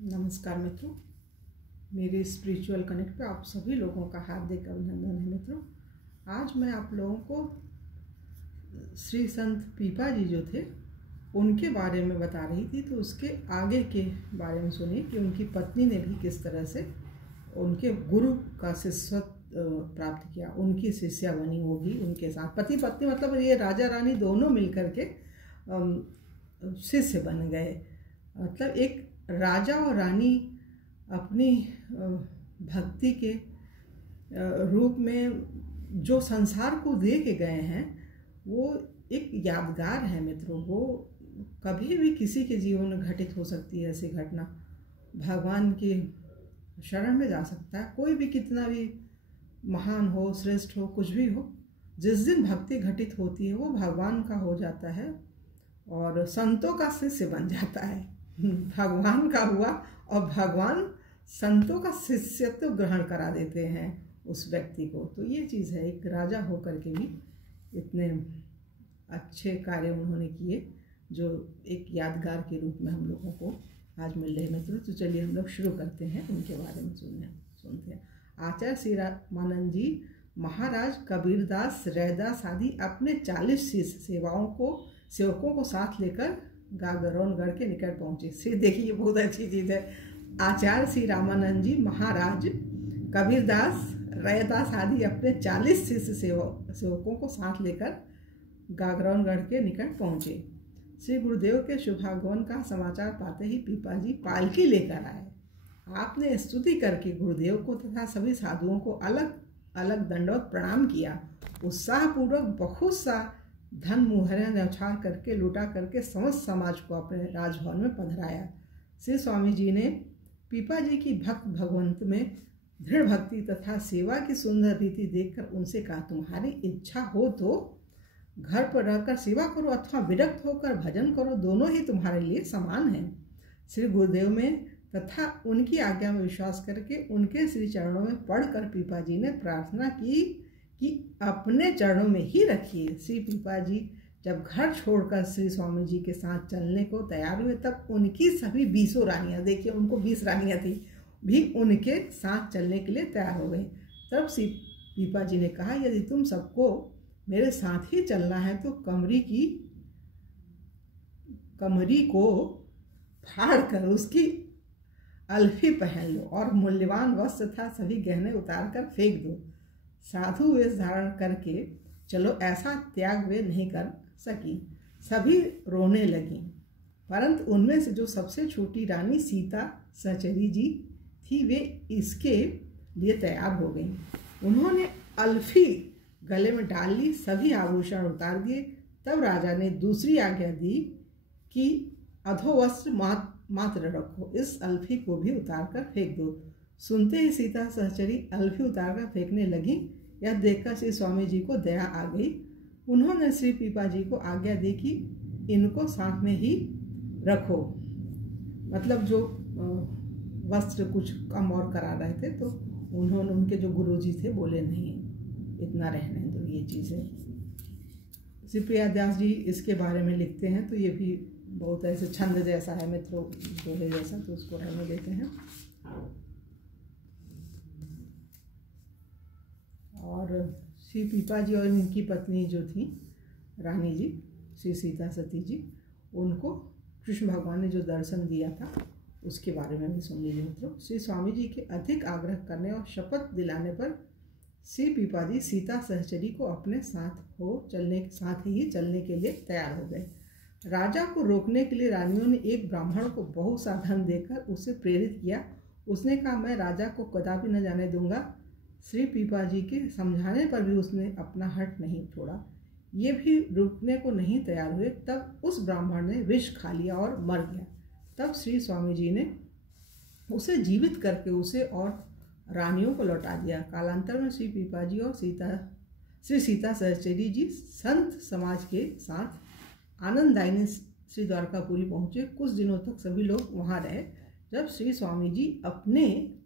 नमस्कार मित्रों, मेरे स्पिरिचुअल कनेक्ट पे आप सभी लोगों का हार्दिक अभिनंदन है। मित्रों, आज मैं आप लोगों को श्री संत पीपा जी जो थे उनके बारे में बता रही थी। तो उसके आगे के बारे में सुनिए कि उनकी पत्नी ने भी किस तरह से उनके गुरु का शिष्यत्व प्राप्त किया, उनकी शिष्या बनी, वो भी उनके साथ पति पत्नी मतलब ये राजा रानी दोनों मिलकर के शिष्य बन गए। मतलब एक राजा और रानी अपनी भक्ति के रूप में जो संसार को दे के गए हैं वो एक यादगार है मित्रों। वो कभी भी किसी के जीवन में घटित हो सकती है ऐसी घटना। भगवान के शरण में जा सकता है कोई भी, कितना भी महान हो, श्रेष्ठ हो, कुछ भी हो। जिस दिन भक्ति घटित होती है वो भगवान का हो जाता है और संतों का शिष्य बन जाता है। भगवान का हुआ और भगवान संतों का शिष्यत्व ग्रहण करा देते हैं उस व्यक्ति को। तो ये चीज़ है, एक राजा होकर के भी इतने अच्छे कार्य उन्होंने किए जो एक यादगार के रूप में हम लोगों को आज मिल रहे मित्रों। तो चलिए हम लोग शुरू करते हैं, उनके बारे में सुनते हैं। आचार्य श्री रामानंद जी महाराज कबीरदास, रैदास आदि अपने 40 सेवकों को साथ लेकर गागरोनगढ़ के निकट पहुंचे। से देखिए, ये बहुत अच्छी चीज़ है। आचार्य श्री रामानंद जी महाराज कबीरदास, रैदास आदि अपने 40 शिष्य सेवकों को साथ लेकर गागरोनगढ़ के निकट पहुंचे। श्री गुरुदेव के शुभागमन का समाचार पाते ही पीपा जी पालकी लेकर आए। आपने स्तुति करके गुरुदेव को तथा सभी साधुओं को अलग अलग दंडवत प्रणाम किया। उत्साहपूर्वक बहुत सा धन मुहरे न्यौछावर करके लुटा करके समस्त समाज को अपने राजभवन में पधराया। श्री स्वामी जी ने पीपा जी की भक्त भगवंत में दृढ़ भक्ति तथा सेवा की सुंदर रीति देखकर उनसे कहा, तुम्हारी इच्छा हो तो घर पर रहकर सेवा करो अथवा विरक्त होकर भजन करो, दोनों ही तुम्हारे लिए समान है। श्री गुरुदेव में तथा उनकी आज्ञा में विश्वास करके उनके श्री चरणों में पढ़कर पीपा जी ने प्रार्थना की कि अपने चरणों में ही रखिए। श्री पीपा जी जब घर छोड़कर श्री स्वामी जी के साथ चलने को तैयार हुए तब उनकी सभी 20 रानियां, देखिए उनको 20 रानियां थी, भी उनके साथ चलने के लिए तैयार हो गई। तब श्री पीपा जी ने कहा, यदि तुम सबको मेरे साथ ही चलना है तो कमरी को फाड़ कर उसकी अल्फी पहन लो और मूल्यवान वस्त्र तथा सभी गहने उतार कर फेंक दो। साधु वेश धारण करके चलो, ऐसा त्याग वे नहीं कर सकी। सभी रोने लगी, परंतु उनमें से जो सबसे छोटी रानी सीता सहचरी जी थी वे इसके लिए तैयार हो गईं। उन्होंने अल्फी गले में डाल ली, सभी आभूषण उतार दिए। तब राजा ने दूसरी आज्ञा दी कि अधोवस्त्र मात्र रखो, इस अल्फी को भी उतार कर फेंक दो। सुनते ही सीता सहचरी अल्फी उतारकर फेंकने लगी। यह देखकर श्री स्वामी जी को दया आ गई। उन्होंने श्री पीपा जी को आज्ञा दी कि इनको साथ में ही रखो। मतलब जो वस्त्र कुछ कम और करा रहे थे तो उन्होंने, उनके जो गुरुजी थे, बोले नहीं इतना रहने दो, ये चीज़ें। श्री प्रियादास जी इसके बारे में लिखते हैं, तो ये भी बहुत ऐसे छंद जैसा है मित्रों, दोहे जैसा, तो उसको रहने देते हैं। और श्री पीपा जी और इनकी पत्नी जो थी रानी जी, श्री सीता सती जी, उनको कृष्ण भगवान ने जो दर्शन दिया था उसके बारे में भी सुन लीजिए मित्रों। श्री स्वामी जी के अधिक आग्रह करने और शपथ दिलाने पर श्री पीपा जी सीता सहचरी को अपने साथ ही चलने के लिए तैयार हो गए। राजा को रोकने के लिए रानियों ने एक ब्राह्मण को बहुत सा धन देकर उसे प्रेरित किया। उसने कहा, मैं राजा को कदापि न जाने दूंगा। श्री पीपा जी के समझाने पर भी उसने अपना हट नहीं छोड़ा। ये भी रुकने को नहीं तैयार हुए। तब उस ब्राह्मण ने विष खा लिया और मर गया। तब श्री स्वामी जी ने उसे जीवित करके उसे और रानियों को लौटा दिया। कालांतर में श्री पीपा जी और श्री सीता सहचरी जी संत समाज के साथ आनंददायिनी श्री द्वारकापुरी पहुँचे। कुछ दिनों तक सभी लोग वहाँ रहे। जब श्री स्वामी जी अपने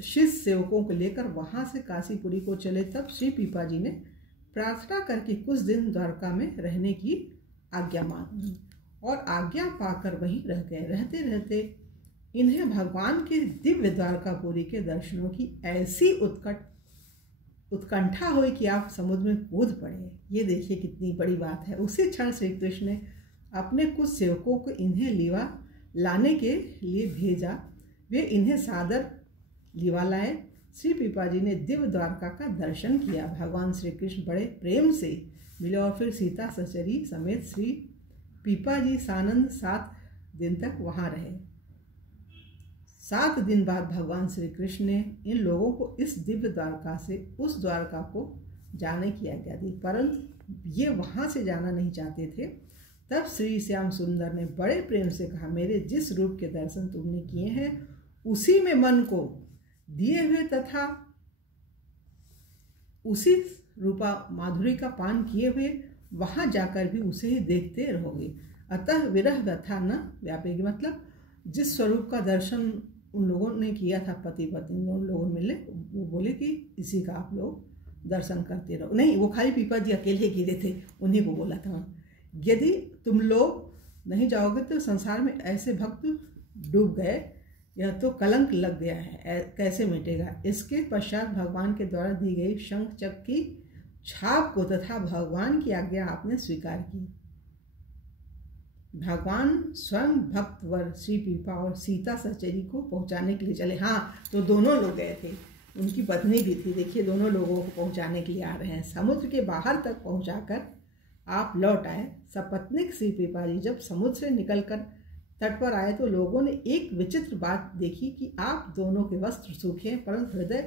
शिष्य सेवकों को लेकर वहां से काशीपुरी को चले तब श्री पीपा जी ने प्रार्थना करके कुछ दिन द्वारका में रहने की आज्ञा मांगी। और आज्ञा पाकर वहीं रह गए। रहते रहते इन्हें भगवान के दिव्य द्वारकापुरी के दर्शनों की ऐसी उत्कंठा हुई कि आप समुद्र में कूद पड़े। ये देखिए कितनी बड़ी बात है। उसी क्षण श्री कृष्ण ने अपने कुछ सेवकों को इन्हें लीवा लाने के लिए भेजा। वे इन्हें सादर लीवा लाए। श्री पीपाजी ने दिव्य द्वारका का दर्शन किया। भगवान श्री कृष्ण बड़े प्रेम से मिले और फिर सीता सचरी समेत श्री पीपाजी सानंद 7 दिन तक वहाँ रहे। 7 दिन बाद भगवान श्री कृष्ण ने इन लोगों को इस दिव्य द्वारका से उस द्वारका को जाने की आज्ञा दी, परंतु ये वहाँ से जाना नहीं चाहते थे। तब श्री श्याम सुंदर ने बड़े प्रेम से कहा, मेरे जिस रूप के दर्शन तुमने किए हैं उसी में मन को दिए हुए तथा उसी रूपा माधुरी का पान किए हुए वहाँ जाकर भी उसे ही देखते रहोगे। अतः विरह व्यथा न व्यापेगी। मतलब जिस स्वरूप का दर्शन उन लोगों ने किया था, पति पत्नी उन लोगों मिले, वो बोले कि इसी का आप लोग दर्शन करते रहो। नहीं, वो खाली पीपा जी अकेले गिरे थे, उन्हीं को बोला था। यदि तुम लोग नहीं जाओगे तो संसार में ऐसे भक्त डूब गए, यह तो कलंक लग गया है, कैसे मिटेगा। इसके पश्चात भगवान के द्वारा दी गई शंख चक्र की छाप को तथा भगवान की आज्ञा आपने स्वीकार की। भगवान स्वयं भक्त वर श्री पीपा और सीता सचरी को पहुंचाने के लिए चले। हाँ, तो दोनों लोग गए थे, उनकी पत्नी भी थी। देखिए दोनों लोगों को पहुंचाने के लिए आ रहे हैं। समुद्र के बाहर तक पहुंचाकर आप लौट आए। सपत्नीक श्री पीपा जी जब समुद्र से निकलकर तट पर आए तो लोगों ने एक विचित्र बात देखी कि आप दोनों के वस्त्र सूखे हैं परंतु हृदय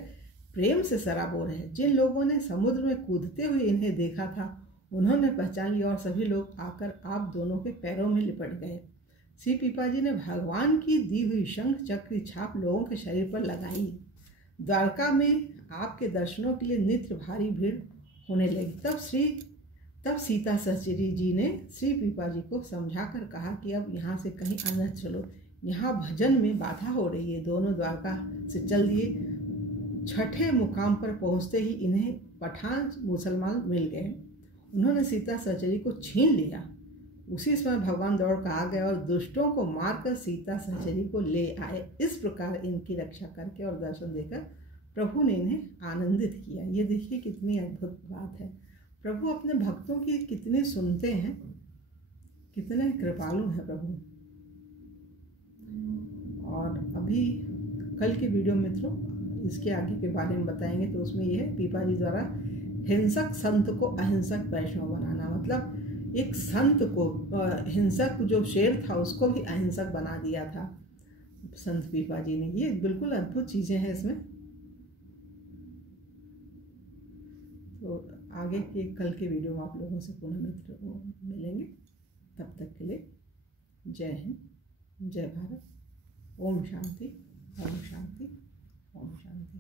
प्रेम से सराबोर है। जिन लोगों ने समुद्र में कूदते हुए इन्हें देखा था उन्होंने पहचान लिया और सभी लोग आकर आप दोनों के पैरों में लिपट गए। श्री पीपा जी ने भगवान की दी हुई शंख चक्र की छाप लोगों के शरीर पर लगाई। द्वारका में आपके दर्शनों के लिए नित्य भारी भीड़ होने लगी। तब सीता सचरी जी ने श्री पीपा जी को समझाकर कहा कि अब यहाँ से कहीं अंदर चलो, यहाँ भजन में बाधा हो रही है। दोनों द्वारका से चल दिए। छठे मुकाम पर पहुँचते ही इन्हें पठान मुसलमान मिल गए। उन्होंने सीता सचरी को छीन लिया। उसी समय भगवान दौड़ कर आ गए और दुष्टों को मारकर सीता सचरी को ले आए। इस प्रकार इनकी रक्षा करके और दर्शन देकर प्रभु ने इन्हें आनंदित किया। ये देखिए कितनी अद्भुत बात है। प्रभु अपने भक्तों की कितने सुनते हैं, कितने कृपालु हैं प्रभु। और अभी कल के वीडियो मित्रों इसके आगे के बारे में बताएंगे। तो उसमें यह है पीपा जी द्वारा हिंसक संत को अहिंसक वैष्णव बनाना। मतलब एक संत को, हिंसक जो शेर था उसको भी अहिंसक बना दिया था संत पीपा जी ने। ये बिल्कुल अद्भुत चीज़ें हैं इसमें। तो आगे के कल के वीडियो में आप लोगों से पुनः मित्र मिलेंगे। तब तक के लिए जय हिंद, जय भारत। ओम शांति, ओम शांति, ओम शांति।